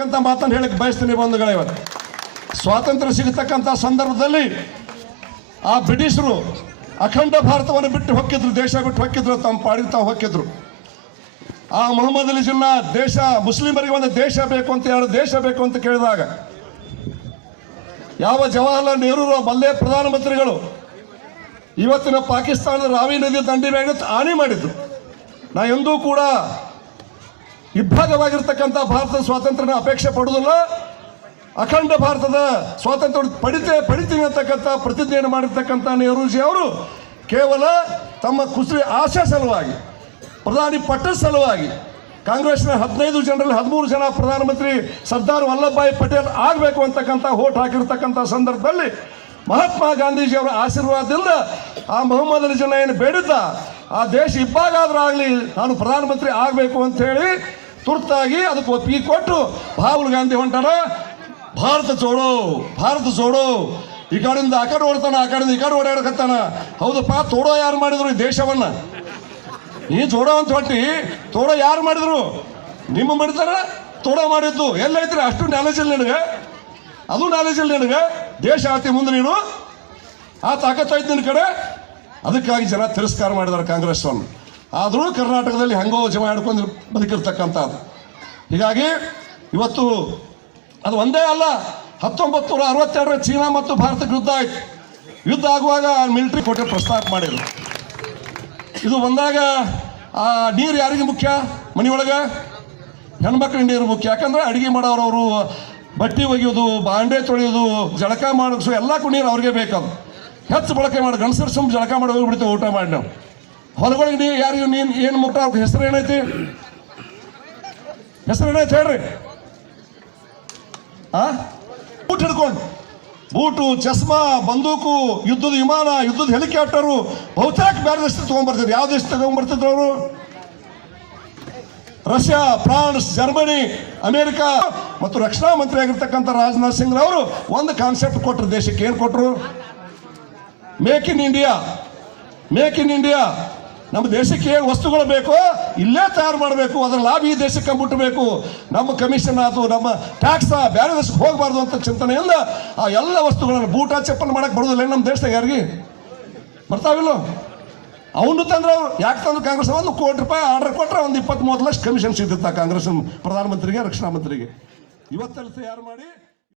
ಅಂತಕ್ಕಂಥ ಮಾತನ್ನು ಹೇಳಕ್ಕೆ ಬಯಸ್ತೀನಿ ಬಂಧುಗಳೇ ಇವತ್ತು. ಸ್ವಾತಂತ್ರ್ಯ ಸಿಗತಕ್ಕಂಥ ಸಂದರ್ಭದಲ್ಲಿ ಆ ಬ್ರಿಟಿಷರು ಅಖಂಡ ಭಾರತವನ್ನು ಬಿಟ್ಟು ಹೊಕ್ಕಿದ್ರು, ದೇಶ ಬಿಟ್ಟು ಹೊಕ್ಕಿದ್ರು, ತಮ್ಮ ಪಾಡಿ ತಾವು ಹೊಕ್ಕಿದ್ರು. ಆ ಮೊಹಮ್ಮದ್ ಅಲಿ ಜಿನ್ನ ದೇಶ, ಮುಸ್ಲಿಮರಿಗೆ ಒಂದು ದೇಶ ಬೇಕು ಅಂತ, ಎರಡು ದೇಶ ಬೇಕು ಅಂತ ಕೇಳಿದಾಗ, ಯಾವ ಜವಾಹರ್ಲಾಲ್ ನೆಹರು ಬಲ್ಲೇ ಪ್ರಧಾನಮಂತ್ರಿಗಳು ಇವತ್ತಿನ ಪಾಕಿಸ್ತಾನದ ರಾವಿ ನದಿ ದಂಡಿ ಮೇಲೆ ಹಾನಿ ಮಾಡಿದ್ರು. ನಾ ಎಂದೂ ಕೂಡ ಇಬ್ಬಾಗವಾಗಿರ್ತಕ್ಕಂಥ ಭಾರತದ ಸ್ವಾತಂತ್ರ್ಯನ ಅಪೇಕ್ಷೆ ಪಡುವುದಿಲ್ಲ. ಅಖಂಡ ಭಾರತದ ಸ್ವಾತಂತ್ರ್ಯ ಪಡಿತೆ, ಪಡಿತೀನಿ ಅಂತಕ್ಕಂಥ ಪ್ರತಿಜ್ಞೆಯನ್ನು ಮಾಡಿರ್ತಕ್ಕಂಥ ನೆಹರೂಜಿ ಅವರು ಕೇವಲ ತಮ್ಮ ಕುಸರಿ ಆಶಾ ಸಲುವಾಗಿ, ಪ್ರಧಾನಿ ಪಟ್ಟದ ಸಲುವಾಗಿ, ಕಾಂಗ್ರೆಸ್ನ ಹದಿನೈದು ಜನರಲ್ಲಿ ಹದಿಮೂರು ಜನ ಪ್ರಧಾನಮಂತ್ರಿ ಸರ್ದಾರ್ ವಲ್ಲಭಭಾಯಿ ಪಟೇಲ್ ಆಗಬೇಕು ಅಂತಕ್ಕಂಥ ಹೋಟ್ ಹಾಕಿರ್ತಕ್ಕಂಥ ಸಂದರ್ಭದಲ್ಲಿ ಮಹಾತ್ಮ ಗಾಂಧೀಜಿ ಅವರ ಆಶೀರ್ವಾದದಿಂದ ಆ ಮೊಹಮ್ಮದ್ ಅಲಿ ಜನ ಏನು ಬೇಡಿದ್ದ, ಆ ದೇಶ ಇಬ್ಬಾಗಾದ್ರೂ ಆಗಲಿ ನಾನು ಪ್ರಧಾನಮಂತ್ರಿ ಆಗಬೇಕು ಅಂತ ಹೇಳಿ ತುರ್ತಾಗಿ ಅದಕ್ಕೆ ಒಪ್ಪಿಗೆ ಕೊಟ್ಟು ರಾಹುಲ್ ಗಾಂಧಿ ಹೊಂಟಾರ ಭಾರತ ಜೋಡೋ ಭಾರತ ಜೋಡೋ. ಈ ಕಡೆಯಿಂದ ಆ ಕಡೆ ಓಡ್ತಾನ, ಆ ಕಡೆಯಿಂದ ಈ ಕಡೆ ಓಡಾಡಕತ್ತಾನ. ಹೌದಪ್ಪ, ತೋಡೋ ಯಾರು ಮಾಡಿದ್ರು ಈ ದೇಶವನ್ನ? ಈ ಜೋಡೋ ಅಂತ ಹೊಟ್ಟಿ ತೋಡೋ ಯಾರು ಮಾಡಿದ್ರು? ನಿಮ್ಮ ಮಾಡಿದಾರ ತೋಡೋ ಮಾಡಿದ್ದು. ಎಲ್ಲೈತ್ರಿ, ಅಷ್ಟು ನಾಲೆಜ್ ಇಲ್ಲ ನಿನಗೆ. ಅದು ನಾಲೆಜ್ ಇಲ್ಲ ನಿನಗೆ. ದೇಶ ಆತಿ ಮುಂದೆ ನೀನು. ಆ ತಾಕತ್ತೈತೆ ನಿನ್ನ ಕಡೆ. ಅದಕ್ಕಾಗಿ ಜನ ತಿರಸ್ಕಾರ ಮಾಡಿದ್ದಾರೆ ಕಾಂಗ್ರೆಸ್ವನ್ನು ಆದರೂ ಕರ್ನಾಟಕದಲ್ಲಿ ಹೆಂಗೋ ಜಮ ಹಿಡ್ಕೊಂಡು ಬದುಕಿರ್ತಕ್ಕಂಥದ್ದು. ಹೀಗಾಗಿ ಇವತ್ತು ಅದು ಒಂದೇ ಅಲ್ಲ ಹತ್ತೊಂಬತ್ತು ನೂರ ಅರವತ್ತೆರಡರ ಚೀನಾ ಮತ್ತು ಭಾರತಕ್ಕೆ ಯುದ್ಧ ಆಯಿತು. ಯುದ್ಧ ಆಗುವಾಗ ಮಿಲಿಟ್ರಿ ಕೋಟೆ ಪ್ರಸ್ತಾಪ ಮಾಡಿದ್ರು. ಇದು ಬಂದಾಗ ಆ ನೀರು ಯಾರಿಗೆ ಮುಖ್ಯ? ಮನೆಯೊಳಗೆ ಹೆಣ್ಮಕ್ಳಿಗೆ ನೀರು ಮುಖ್ಯ. ಯಾಕಂದ್ರೆ ಅಡುಗೆ ಮಾಡೋರವರು ಬಟ್ಟೆ ಒಗೆಯೋದು, ಬಾಂಡೆ ತೊಳೆಯೋದು, ಜಳಕ ಮಾಡಿಸೋ ಎಲ್ಲಕ್ಕೂ ನೀರು ಅವ್ರಿಗೆ ಬೇಕದು. ಹೆಚ್ಚು ಬಳಕೆ ಮಾಡಿ ಸುಮ್ಮ ಜಳಕ ಮಾಡಿ ಹೋಗ್ಬಿಡ್ತೇವೆ ಊಟ ಮಾಡಿ ನಾವು. ಹೊಲಗಳಿಗೆ ನೀವು ಯಾರು ನೀನು ಏನು ಮುಟ್ಟ ಅವ್ರ ಹೆಸರು ಏನೈತಿ? ಹೆಸರು ಏನೈತಿ ಹೇಳ್ರಿ. ಬೂಟ್ ಹಿಡ್ಕೊಂಡು. ಬೂಟು, ಚಸ್ಮಾ, ಬಂದೂಕು, ಯುದ್ಧದ ವಿಮಾನ, ಯುದ್ಧದ ಹೆಲಿಕಾಪ್ಟರು, ಬಹುತೇಕ ಬೇರೆ ದೇಶ ತಗೊಂಡ್ಬರ್ತಿದ್ರು ಯಾವ ದೇಶ ತಗೊಂಡ್ಬರ್ತಿದ್ರು ಅವರು? ರಷ್ಯಾ, ಫ್ರಾನ್ಸ್, ಜರ್ಮನಿ, ಅಮೆರಿಕ ಮತ್ತು ರಕ್ಷಣಾ ಮಂತ್ರಿ ಆಗಿರ್ತಕ್ಕಂಥ ರಾಜನಾಥ್ ಸಿಂಗ್ ಅವರು ಒಂದು ಕಾನ್ಸೆಪ್ಟ್ ಕೊಟ್ಟರು ದೇಶಕ್ಕೆ ಏನು ಕೊಟ್ಟರು make in India make in India ನಮ್ಮ ದೇಶಕ್ಕೆ ವಸ್ತುಗಳು ಬೇಕೋ, ಇಲ್ಲೇ ತಯಾರು ಮಾಡಬೇಕು, ಅದರ ಲಾಭ ಈ ದೇಶಕ್ಕೆ ಮುಟ್ಟಬೇಕು. ನಮ್ಮ ಕಮಿಷನ್ ಆಯಿತು ನಮ್ಮ ಟ್ಯಾಕ್ಸ್ ಬೇರೆ ದೇಶಕ್ಕೆ ಹೋಗಬಾರ್ದು ಅಂತ ಚಿಂತನೆಯಿಂದ ಆ ಎಲ್ಲ ವಸ್ತುಗಳನ್ನು ಬೂಟ ಚಪ್ಪಲ್ ಮಾಡಕ್ಕೆ ಬರೋದಿಲ್ಲ ನಮ್ಮ ದೇಶದಾಗ ಯಾರಿಗೆ? ಬರ್ತಾವಿಲ್ಲ? ಅವನು ತಂದ್ರೆ ಅವ್ರು, ಯಾಕೆ ತಂದ್ರೆ ಕಾಂಗ್ರೆಸ್? ಒಂದು ಕೋಟಿ ರೂಪಾಯಿ ಆರ್ಡರ್ ಕೊಟ್ಟರೆ ಒಂದು ಇಪ್ಪತ್ತ್ ಮೂವತ್ತು ಲಕ್ಷ ಕಮಿಷನ್ ಸಿಗುತ್ತೆ ಕಾಂಗ್ರೆಸ್ ಪ್ರಧಾನಮಂತ್ರಿಗೆ, ರಕ್ಷಣಾ ಮಂತ್ರಿಗೆ. ಇವತ್ತಲ್ಲಿ ತಯಾರು ಮಾಡಿ